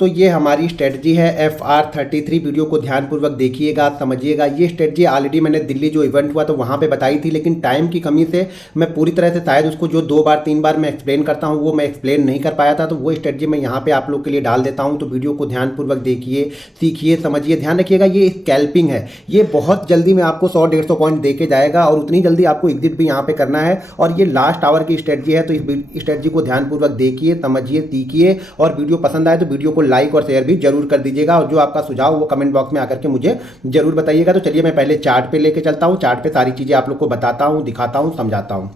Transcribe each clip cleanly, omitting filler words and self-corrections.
दोस्तों ये हमारी स्ट्रेटजी है FR33। वीडियो को ध्यानपूर्वक देखिएगा, समझिएगा। ये स्ट्रेटजी ऑलरेडी मैंने दिल्ली जो इवेंट हुआ तो वहाँ पे बताई थी, लेकिन टाइम की कमी से मैं पूरी तरह से शायद उसको जो 2 बार 3 बार मैं एक्सप्लेन करता हूँ वो मैं एक्सप्लेन नहीं कर पाया था। तो वो स्ट्रेटजी मैं यहाँ पे आप लोग के लिए डाल देता हूँ। तो वीडियो को ध्यानपूर्वक देखिए, सीखिए, समझिए। ध्यान रखिएगा ये स्कैल्पिंग है, ये बहुत जल्दी में आपको 100-150 पॉइंट दे के जाएगा और उतनी जल्दी आपको एग्जिट भी यहाँ पे करना है। और ये लास्ट आवर की स्ट्रेटजी है, तो इस स्ट्रेटजी को ध्यानपूर्वक देखिए, समझिए, सीखिए। और वीडियो पसंद आए तो वीडियो को लाइक और शेयर भी जरूर कर दीजिएगा, और जो आपका सुझाव वो कमेंट बॉक्स में आकर के मुझे जरूर बताइएगा। तो चलिए मैं पहले चार्ट पे लेके चलता हूँ, चार्ट पे सारी चीजें आप लोग को बताता हूँ, दिखाता हूँ, समझाता हूँ।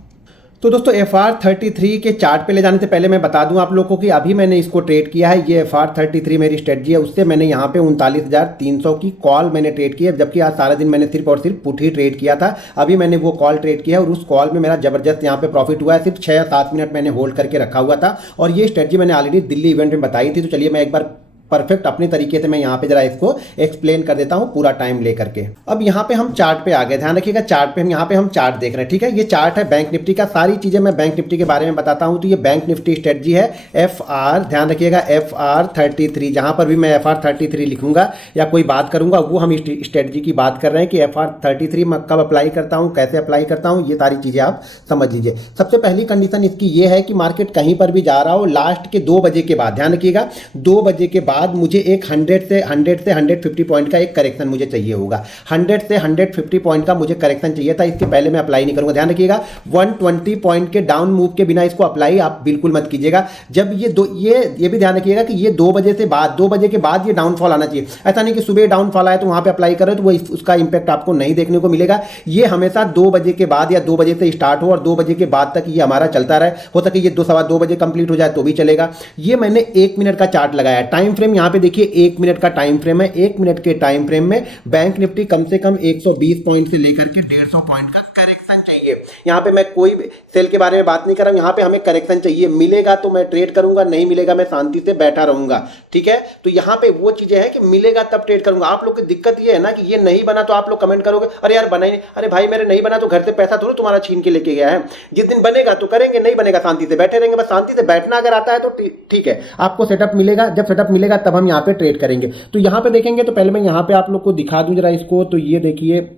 तो दोस्तों FR33 के चार्ट पे ले जाने से पहले मैं बता दूं आप लोगों को कि अभी मैंने इसको ट्रेड किया है। ये FR33 मेरी स्ट्रेटजी है, उससे मैंने यहाँ पे 39,300 की कॉल मैंने ट्रेड की है, जबकि आज सारा दिन मैंने सिर्फ और सिर्फ पुट ही ट्रेड किया था। अभी मैंने वो कॉल ट्रेड किया है और उस कॉल में मेरा जबरदस्त यहाँ पे प्रॉफिट हुआ है। सिर्फ 6-7 मिनट मैंने होल्ड करके रखा हुआ था, और ये स्ट्रेटजी मैंने ऑलरेडी दिल्ली इवेंट में बताई थी। तो चलिए मैं एक बार परफेक्ट अपनी तरीके से मैं यहाँ पे जरा इसको एक्सप्लेन कर देता हूँ पूरा टाइम लेकर के। अब यहाँ पे हम चार्ट पे आ गए, ध्यान रखिएगा। चार्ट पे हम चार्ट देख रहे हैं, ठीक है। ये चार्ट है बैंक निफ्टी का, सारी चीजें मैं बैंक निफ्टी के बारे में बताता हूँ। तो ये बैंक निफ्टी स्ट्रेटजी है ध्यान रखिएगा FR33। जहां पर भी मैं FR33 लिखूंगा या कोई बात करूंगा वो हम स्ट्रेटजी की बात कर रहे हैं कि FR33 मैं कब अप्लाई करता हूँ, कैसे अप्लाई करता हूँ, ये सारी चीजें आप समझ लीजिए। सबसे पहली कंडीशन इसकी ये है कि मार्केट कहीं पर भी जा रहा हो, लास्ट के 2 बजे के बाद, ध्यान रखिएगा 2 बजे के बाद मुझे एक 100 से 150 पॉइंट का एक करेक्शन मुझे चाहिए होगा। 100 से 150 पॉइंट का मुझे करेक्शन चाहिए था, इसके पहले मैं अप्लाई नहीं करूंगा। ध्यान रखिएगा 120 पॉइंट के डाउन मूव के बिना इसको अप्लाई आप बिल्कुल मत कीजिएगा। जब ये भी ध्यान रखिएगा कि ये 2 बजे से बाद 2 बजे के बाद ये डाउनफॉल आना चाहिए। ऐसा नहीं कि सुबह डाउनफॉल आए तो वहां पे अप्लाई करें तो वो उसका इंपैक्ट आपको नहीं देखने को मिलेगा। ये हमेशा 2 बजे के बाद या 2 बजे से स्टार्ट हो और 2 बजे के बाद तक ये हमारा चलता रहे। हो सके ये 2-2:15 बजे कंप्लीट हो जाए तो भी चलेगा। ये मैंने 1 मिनट का चार्ट लगाया है। टाइम फ्रेम यहां पे देखिए 1 मिनट का टाइम फ्रेम है। 1 मिनट के टाइम फ्रेम में बैंक निफ्टी कम से कम 120 पॉइंट से लेकर के 150 पॉइंट का करेक्शन चाहिए। यहां पे मैं कोई भी सेल के बारे में बात नहीं कर रहा हूं, यहां पे हमें करेक्शन चाहिए। मिलेगा तो मैं ट्रेड करूंगा, नहीं मिलेगा मैं शांति से बैठा रहूंगा, ठीक है। तो यहां पे वो चीजें हैं कि मिलेगा तब ट्रेड करूंगा। आप लोग की दिक्कत ये है ना कि ये नहीं बना तो आप लोग कमेंट करोगे अरे यार बना ही नहीं। अरे भाई मेरे नहीं बना तो घर से पैसा थोड़ा तुम्हारा छीन के लेके गया है। जिस दिन बनेगा तो करेंगे, नहीं बनेगा शांति से बैठे रहेंगे। बस शांति से बैठना अगर आता है तो ठीक है, आपको सेटअप मिलेगा। जब सेटअप मिलेगा तब हम यहाँ पे ट्रेड करेंगे। तो यहाँ पे देखेंगे तो पहले मैं यहाँ पे आप लोग को दिखा दूं जरा इसको। तो ये देखिए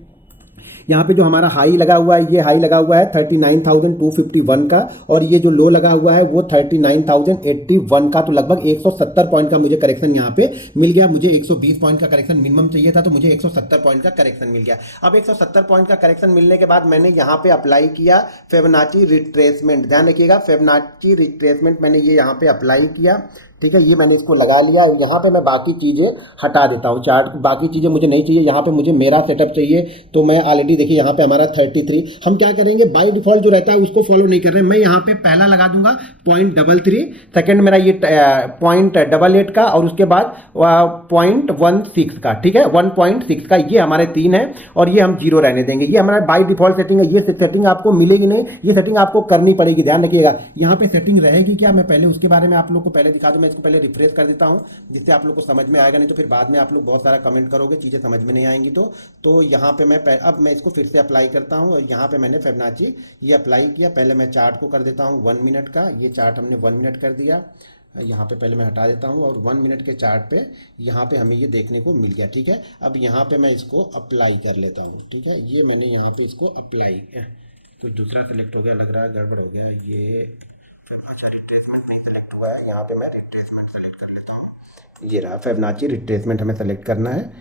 यहाँ पे जो हमारा हाई लगा हुआ है, ये हाई लगा हुआ है 39,251 का, और ये जो लो लगा हुआ है वो 39,081 का। तो लगभग 170 पॉइंट का मुझे करेक्शन यहाँ पे मिल गया। मुझे 120 पॉइंट का करेक्शन मिनिमम चाहिए था, तो मुझे 170 पॉइंट का करेक्शन मिल गया। अब 170 पॉइंट का करेक्शन मिलने के बाद मैंने यहाँ पे अप्लाई किया फिबोनाची रिट्रेसमेंट। ध्यान रखिएगा फिबोनाची रिट्रेसमेंट मैंने ये यहाँ पे अप्लाई किया, ठीक है। ये मैंने इसको लगा लिया और यहाँ पे मैं बाकी चीज़ें हटा देता हूँ। चार्ट बाकी चीज़ें मुझे नहीं चाहिए, यहाँ पे मुझे मेरा सेटअप चाहिए। तो मैं ऑलरेडी देखिए यहाँ पे हमारा 33, हम क्या करेंगे बाय डिफॉल्ट जो रहता है उसको फॉलो नहीं कर रहे हैं। मैं यहाँ पे पहला लगा दूंगा 0.33, सेकेंड मेरा ये 0.88 का, और उसके बाद 0.16 का, ठीक है 1.6 का। ये हमारे 3 है और ये हम 0 रहने देंगे। ये हमारा बाय डिफॉल्ट सेटिंग है। ये सेटिंग आपको मिलेगी नहीं, ये सेटिंग आपको करनी पड़ेगी। ध्यान रखिएगा यहाँ पे सेटिंग रहेगी क्या, मैं पहले उसके बारे में आप लोग को पहले दिखा दूं। मैं इसको पहले रिफ्रेश कर देता हूं जिससे आप लोग को समझ में आएगा, नहीं तो फिर बाद में आप लोग बहुत सारा कमेंट करोगे, चीजें समझ में नहीं आएंगी। तो यहाँ पे अब मैं इसको फिर से अप्लाई करता हूं, और यहाँ पे मैंने फिबोनाची ये अप्लाई किया। पहले मैं चार्ट को कर देता हूं 1 मिनट का। ये चार्ट हमने 1 मिनट कर दिया, यहाँ पे पहले मैं हटा देता हूँ, और 1 मिनट के चार्ट पे यहाँ पे हमें ये देखने को मिल गया, ठीक है। अब यहाँ पे मैं इसको अप्लाई कर लेता हूँ, ठीक है। ये मैंने यहाँ पे इसको अप्लाई किया, तो दूसरा सिलेक्ट हो गया, लग रहा है गड़बड़ हो गया। ये ये रहा फिबोनाची रिट्रेसमेंट, हमें सेलेक्ट करना है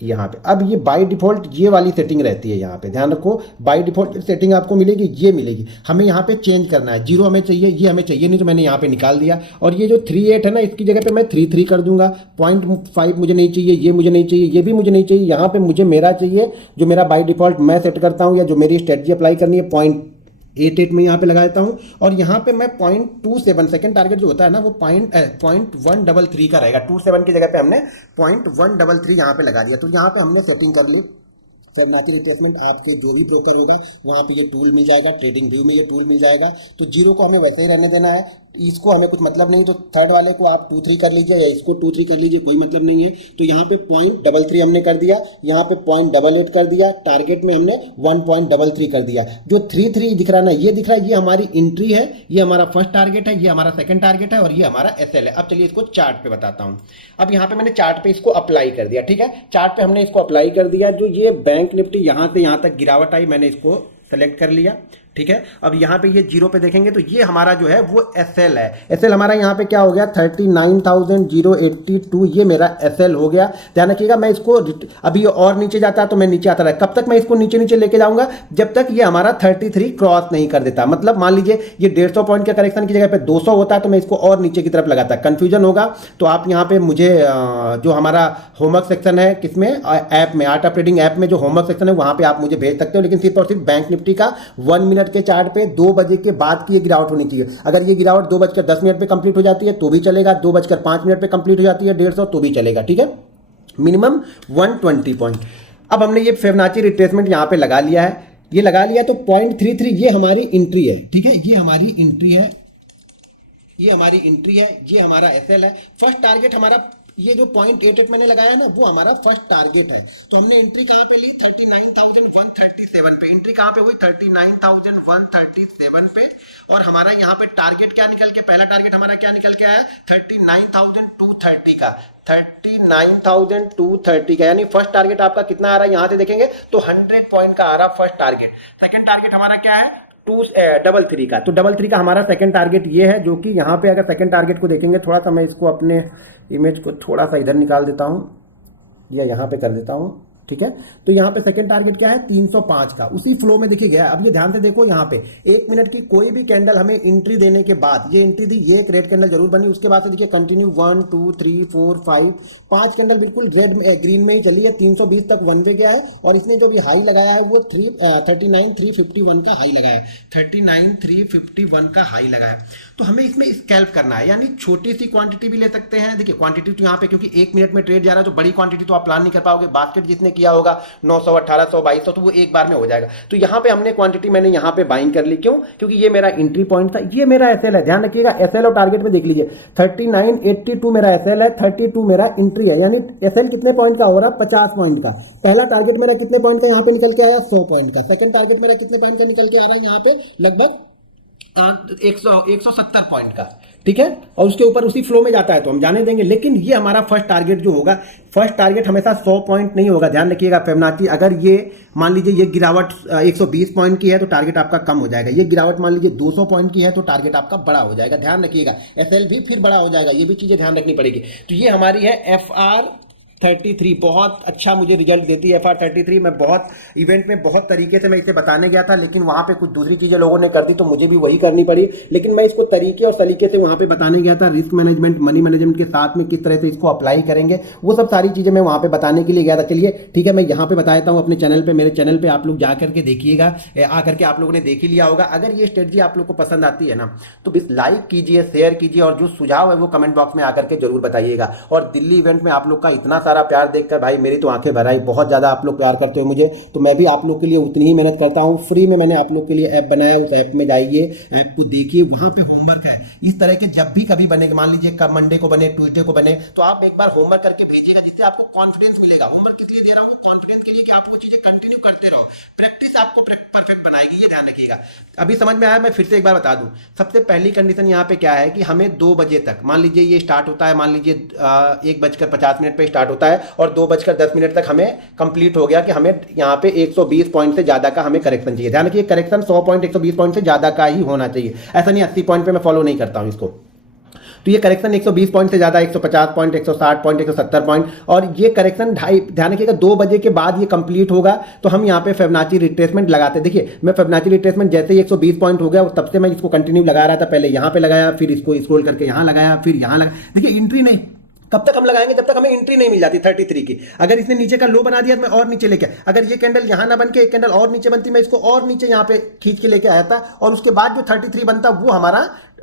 यहाँ पे। अब ये बाय डिफॉल्ट ये वाली सेटिंग रहती है, यहाँ पे ध्यान रखो। बाय डिफॉल्ट सेटिंग आपको मिलेगी, ये मिलेगी। हमें यहाँ पे चेंज करना है, 0 हमें चाहिए, ये हमें चाहिए नहीं, तो मैंने यहाँ पे निकाल दिया। और ये जो 38 है ना, इसकी जगह पे मैं 33 कर दूंगा। 0.5 मुझे नहीं चाहिए, ये मुझे नहीं चाहिए, ये भी मुझे नहीं चाहिए। यहाँ पे मुझे मेरा चाहिए जो मेरा बाय डिफॉल्ट मैं सेट करता हूँ, या जो मेरी स्ट्रेटजी अप्लाई करनी है 0.88 में यहाँ पे लगा देता हूँ। और यहाँ पे मैं 0.27 सेकंड टारगेट जो होता है ना वो 0.133 का रहेगा। 27 की जगह पे हमने 0.133 यहाँ पे लगा दिया। तो यहाँ पे हमने सेटिंग कर ली फिबोनाची रिट्रेसमेंट। आपके जो भी ब्रोकर होगा वहाँ पे ये टूल मिल जाएगा, ट्रेडिंग व्यू में ये टूल मिल जाएगा। तो 0 को हमें वैसे ही रहने देना है, इसको हमें कुछ मतलब नहीं, तो थर्ड वाले को आप 2 3 कर लीजिए या इसको 2 3 कर लीजिए, कोई मतलब नहीं है। तो यहाँ पे 0.33 हमने कर दिया, यहाँ पे 0.88 कर दिया, टारगेट में हमने 1.33 कर दिया। जो 3 दिख रहा है ना, ये दिख रहा है, ये हमारी एंट्री है, ये हमारा फर्स्ट टारगेट है, ये हमारा सेकंड टारगेट है और ये हमारा एसएल है। अब चलिए इसको चार्ट पे बताता हूँ। अब यहाँ पे मैंने चार्ट पे इसको अप्लाई कर दिया, ठीक है, चार्ट पे हमने इसको अप्लाई कर दिया। जो ये बैंक निफ्टी यहाँ से यहाँ तक गिरावट आई, मैंने इसको सेलेक्ट कर लिया, ठीक है। अब यहाँ पे ये जीरो पे देखेंगे तो ये हमारा जो है वो एसएल है। एसएल हमारा यहाँ पे क्या हो गया, 39,082, ये मेरा एसएल हो गया। ध्यान रखिएगा, मैं इसको अभी और नीचे जाता तो मैं नीचे आता रहा, कब तक मैं इसको नीचे नीचे लेके जाऊंगा, जब तक ये हमारा 33 क्रॉस नहीं कर देता। मतलब मान लीजिए ये 150 पॉइंट के करेक्शन की जगह पे 200 होता तो मैं इसको और नीचे की तरफ लगाता। कंफ्यूजन होगा तो आप यहाँ पे मुझे जो हमारा होमवर्क सेक्शन है, किसमें, ऐप में, आर्ट ऑफ ट्रेडिंग ऐप में जो होमवर्क सेक्शन है वहाँ पे आप मुझे भेज सकते हो। लेकिन सिर्फ और सिर्फ बैंक निफ्टी का 1 मिनट के चार्ट पे 2 बजे के बाद की ये गिरावट होनी चाहिए। अगर ये गिरावट 2:10 पे कंप्लीट हो जाती है तो भी चलेगा, 2:05 पे कंप्लीट हो जाती है 150 तो भी चलेगा, ठीक है। Minimum 120 point. अब हमने ये फिबोनाची रिट्रेसमेंट यहाँ पे लगा लिया है, ये लगा लिया तो 0.33 ये हमारी एंट्री है, ठीक है, ये हमारी एंट्री है, ये हमारी एंट्री है, ये हमारा एसएल है। फर्स्ट टारगेट हमारा ये जो 0.88 मैंने लगाया ना वो हमारा फर्स्ट टारगेट है। तो हमने एंट्री कहाँ पे ली, 39,137 पे। एंट्री कहाँ पे हुई, 39,137 पे। और हमारा यहाँ पे टारगेट क्या निकल के, पहला टारगेट हमारा क्या निकल के आया, 39,230 का, 39,230 का। यानी फर्स्ट टारगेट आपका कितना आ रहा है, यहाँ से देखेंगे तो 100 पॉइंट का आ रहा फर्स्ट टारगेट। सेकंड टारगेट हमारा क्या है, 233 का। तो 33 का हमारा सेकंड टारगेट ये है, जो कि यहाँ पे अगर सेकंड टारगेट को देखेंगे, थोड़ा सा मैं इसको अपने इमेज को थोड़ा सा इधर निकाल देता हूँ या यहाँ पे कर देता हूँ, ठीक है। तो यहाँ पे सेकंड टारगेट क्या है, 305 का। उसी फ्लो में देखिए गया। अब ये ध्यान से देखो, यहाँ पे 1 मिनट की कोई भी कैंडल हमें एंट्री देने के बाद, ये एंट्री दी, ये एक रेड कैंडल जरूर बनी, उसके बाद से देखिए कंटिन्यू 1 2 3 4 5 कैंडल बिल्कुल रेड ग्रीन में ही चली है। 320 तक वन वे गया है और इसने जो भी हाई लगाया है वो 39,351 का हाई लगाया है, 39,351 का हाई लगाया। तो हमें इसमें स्कैल्प करना है, यानी छोटी सी क्वांटिटी भी ले सकते हैं। देखिए क्वांटिटी तो यहाँ पे, क्योंकि 1 मिनट में ट्रेड जा रहा है तो बड़ी क्वांटिटी तो आप प्लान नहीं कर पाओगे। बास्केट जिसने किया होगा 900 1800 2200 तो वो एक बार में हो जाएगा। तो यहाँ पे हमने क्वांटिटी मैंने यहाँ पे बाइंग कर ली, क्यों, क्योंकि ये मेरा एंट्री पॉइंट था, ये मेरा एसएल है। ध्यान रखिएगा, एसएल और टारगेट में देख लीजिए, 3982 मेरा एसएल है, 32 मेरा एंट्री है। यानी एसएल कितने पॉइंट का हो रहा है, 50 पॉइंट का। पहला टारगेट मेरा कितने पॉइंट का यहाँ पे निकल के आया, 100 पॉइंट का। सेकंड टारगेट मेरा कितने पॉइंट का निकल के आ रहा है, यहाँ पे लगभग 170 पॉइंट का, ठीक है। और उसके ऊपर उसी फ्लो में जाता है तो हम जाने देंगे। लेकिन ये हमारा फर्स्ट टारगेट जो होगा, फर्स्ट टारगेट हमेशा 100 पॉइंट नहीं होगा। ध्यान रखिएगा फिबोनाची, अगर ये मान लीजिए ये गिरावट 120 पॉइंट की है तो टारगेट आपका कम हो जाएगा। ये गिरावट मान लीजिए 200 पॉइंट की है तो टारगेट आपका बड़ा हो जाएगा। ध्यान रखिएगा, एसएल भी फिर बड़ा हो जाएगा, ये भी चीजें ध्यान रखनी पड़ेगी। तो ये हमारी है FR33, बहुत अच्छा मुझे रिजल्ट देती है FR33। मैं बहुत इवेंट में बहुत तरीके से मैं इसे बताने गया था, लेकिन वहाँ पे कुछ दूसरी चीज़ें लोगों ने कर दी तो मुझे भी वही करनी पड़ी। लेकिन मैं इसको तरीके और सलीके से वहाँ पे बताने गया था, रिस्क मैनेजमेंट, मनी मैनेजमेंट के साथ में किस तरह से इसको अप्लाई करेंगे, वो सब सारी चीज़ें मैं वहाँ पे बताने के लिए गया था। चलिए ठीक है, मैं यहाँ पे बता देता हूँ अपने चैनल पर। मेरे चैनल पर आप लोग जा करके देखिएगा, आकर के आप लोगों ने देख ही लिया होगा। अगर ये स्ट्रेटजी आप लोग को पसंद आती है ना तो बस लाइक कीजिए, शेयर कीजिए और जो सुझाव है वो कमेंट बॉक्स में आकर के जरूर बताइएगा। और दिल्ली इवेंट में आप लोग का इतना सारा प्यार देखकर भाई मेरी तो आंखें भर आई। बहुत ज़्यादा आप लोग प्यार करते हो मुझे, तो मैं भी आप लोग के लिए उतनी ही मेहनत करता हूँ। फ्री में मैंने आप लोग के लिए ऐप बनाया, उस ऐप में जाइए, ऐप को देखिए, वहाँ पे होमवर्क है इस तरह के। जब भी कभी बने, मान लीजिए कब मंडे को बने, ट्यूसडे को बने, तो आप एक बार होमवर्क करके भेजिएगा, जिससे आपको कॉन्फिडेंस मिलेगा। होमवर्क किस लिए दे रहा हूँ, कॉन्फिडेंस के लिए कि आपको चीजें कंटिन्यू करते रहो। प्रैक्टिस आपको परफेक्ट बनाएगी, ये ध्यान रखिएगा। अभी समझ में आया, मैं फिर से एक बार बता दूं। सबसे पहली कंडीशन यहाँ पे क्या है कि हमें 2 बजे तक, मान लीजिए ये स्टार्ट होता है, मान लीजिए 1:50 पे स्टार्ट होता है और 2:10 तक हमें कंप्लीट हो गया कि हमें यहाँ पे 120 पॉइंट से ज्यादा का हमें करेक्शन चाहिए। ध्यान रखिए, करेक्शन 100 पॉइंट 120 पॉइंट से ज्यादा का ही होना चाहिए। ऐसा नहीं 80 पॉइंट पे मैं फॉलो नहीं करता हूँ इसको। तो ये करेक्शन 120 पॉइंट से ज्यादा, 150 पॉइंट, 160 पॉइंट, 170 पॉइंट, और ये करेक्शन ध्यान रखिएगा 2 बजे के बाद ये कंप्लीट होगा। तो हम यहाँ पे फिबोनाची रिट्रेसमेंट लगाते हैं। देखिए मैं फिबोनाची रिट्रेसमेंट जैसे ही 120 पॉइंट हो गया तब से मैं इसको कंटिन्यू लगा रहा था। पहले यहाँ पे लगाया, फिर इसको स्क्रॉल करके यहाँ लगाया, फिर यहाँ लगा। देखिए एंट्री नहीं, कब तक हम लगाएंगे, जब तक हमें एंट्री नहीं मिल जाती 33 की। अगर इसने नीचे का लो बना दिया तो मैं और नीचे लेके, अगर ये कैंडल यहाँ ना बन के एक कैंडल और नीचे बनती, मैं इसको और नीचे यहाँ पे खींच के लेके आया था, और उसके बाद जो 33 बनता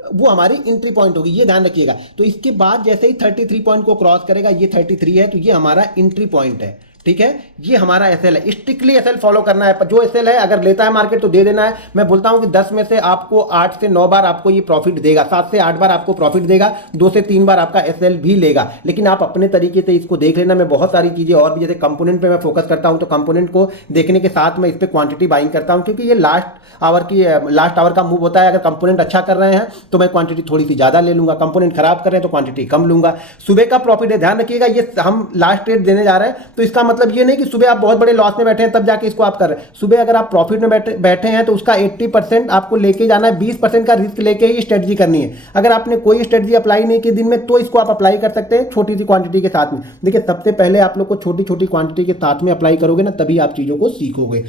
वो हमारी एंट्री पॉइंट होगी। ये ध्यान रखिएगा। तो इसके बाद जैसे ही 33 पॉइंट को क्रॉस करेगा, ये 33 है तो ये हमारा एंट्री पॉइंट है, ठीक है, ये हमारा एसएल है, स्ट्रिक्टली एसएल फॉलो करना है। जो एसएल है अगर लेता है मार्केट तो दे देना है। मैं बोलता हूं कि 10 में से आपको 8 से 9 बार आपको ये प्रॉफिट देगा, 7 से 8 बार आपको प्रॉफिट देगा, 2 से 3 बार आपका एसएल भी लेगा, लेकिन आप अपने तरीके से इसको देख लेना। मैं बहुत सारी चीजें और भी, जैसे कंपोनेंट पे मैं फोकस करता हूं, तो कंपोनेंट को देखने के साथ मैं इस पर क्वांटिटी बाइंग करता हूं, क्योंकि ये लास्ट आवर का मूव होता है। अगर कंपोनेंट अच्छा कर रहे हैं तो मैं क्वांटिटी थोड़ी सी ज्यादा ले लूंगा, कंपोनेंट खराब कर रहे हैं तो क्वांटिटी कम लूंगा। सुबह का प्रॉफिट है, ध्यान रखिएगा, ये हम लास्ट ट्रेड देने जा रहे हैं, तो इसका मतलब ये नहीं कि सुबह आप बहुत बड़े लॉस में बैठे हैं तब जाके इसको आप कर रहे हैं। सुबह अगर आप प्रॉफिट में बैठे हैं तो उसका 80% आपको लेके जाना है, 20% का रिस्क लेके ही स्ट्रेटजी करनी है। अगर आपने कोई स्ट्रेटजी अप्लाई नहीं की दिन में तो इसको आप अप्लाई कर सकते हैं छोटी सी क्वांटिटी के साथ में। देखिए, सबसे पहले आप लोग को छोटी छोटी क्वांटिटी के साथ में अप्लाई करोगे ना, तभी आप चीजों को सीखोगे।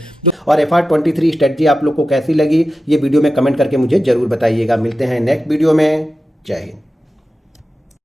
और FR23 स्ट्रेटजी आप लोग को कैसी लगी ये वीडियो में कमेंट करके मुझे जरूर बताइएगा। मिलते हैं नेक्स्ट वीडियो में। जय हिंद।